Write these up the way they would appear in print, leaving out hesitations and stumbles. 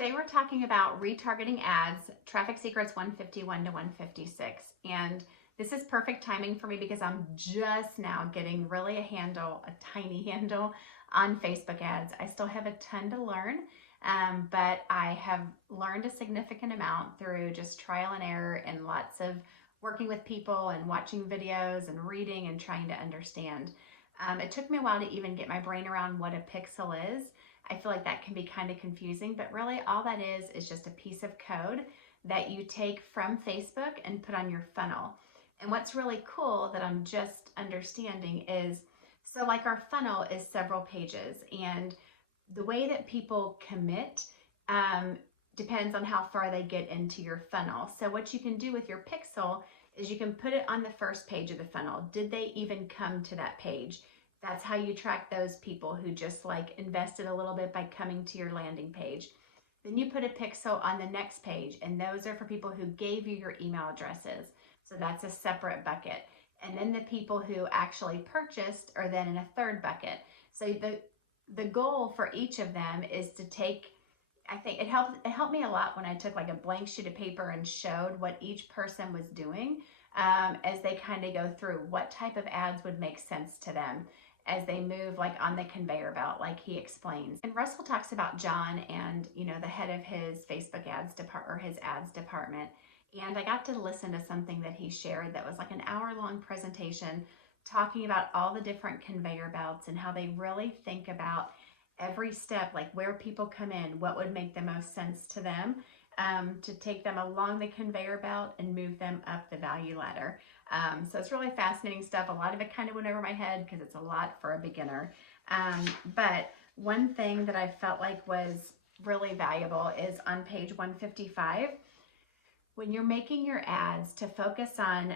Today we're talking about retargeting ads, traffic secrets 151 to 156. And this is perfect timing for me because I'm just now getting really a tiny handle on Facebook ads. I still have a ton to learn, but I have learned a significant amount through just trial and error and lots of working with people and watching videos and reading and trying to understand. It took me a while to even get my brain around what a pixel is. I feel like that can be kind of confusing, but really all that is just a piece of code that you take from Facebook and put on your funnel. And what's really cool that I'm just understanding is, so like our funnel is several pages, and the way that people commit depends on how far they get into your funnel. So what you can do with your pixel is you can put it on the first page of the funnel. Did they even come to that page? That's how you track those people who just like invested a little bit by coming to your landing page. Then you put a pixel on the next page, and those are for people who gave you your email addresses. So that's a separate bucket. And then the people who actually purchased are then in a third bucket. So the goal for each of them is to take, I think it helped me a lot when I took like a blank sheet of paper and showed what each person was doing as they kind of go through what type of ads would make sense to them as they move like on the conveyor belt, like he explains. And Russell talks about John and, the head of his Facebook ads department, or his ads department. And I got to listen to something that he shared that was like an hour-long presentation talking about all the different conveyor belts and how they really think about every step, like where people come in, what would make the most sense to them, to take them along the conveyor belt and move them up the value ladder. So it's really fascinating stuff. A lot of it kind of went over my head because it's a lot for a beginner. But one thing that I felt like was really valuable is on page 155, when you're making your ads, to focus on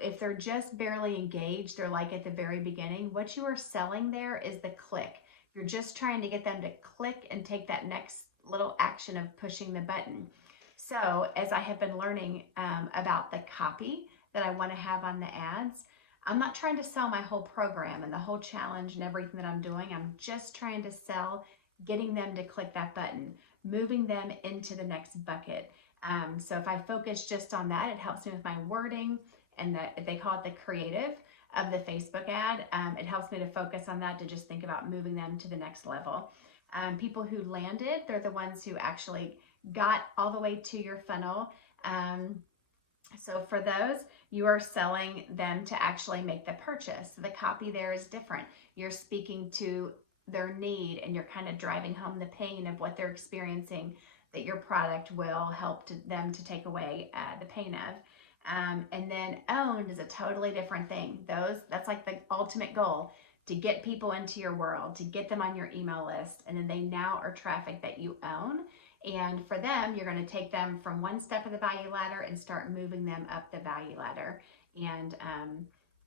if they're just barely engaged, they're like at the very beginning, what you are selling there is the click. You're just trying to get them to click and take that next little action of pushing the button. So as I have been learning about the copy that I want to have on the ads, I'm not trying to sell my whole program and the whole challenge and everything that I'm doing. I'm just trying to sell getting them to click that button, moving them into the next bucket. So if I focus just on that, it helps me with my wording, and they call it the creative of the Facebook ad. It helps me to focus on that, to just think about moving them to the next level. People who landed, they're the ones who actually got all the way to your funnel. So for those, you are selling them to actually make the purchase. The copy there is different. You're speaking to their need, and you're kind of driving home the pain of what they're experiencing, that your product will help them to take away the pain of. And then owned is a totally different thing. That's like the ultimate goal, to get people into your world, to get them on your email list, and then they now are traffic that you own. And for them, you're going to take them from one step of the value ladder and start moving them up the value ladder. And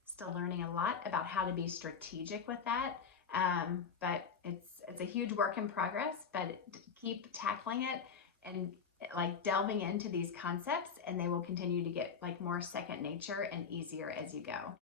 still learning a lot about how to be strategic with that. But it's a huge work in progress, but keep tackling it and like delving into these concepts, and they will continue to get like more second nature and easier as you go.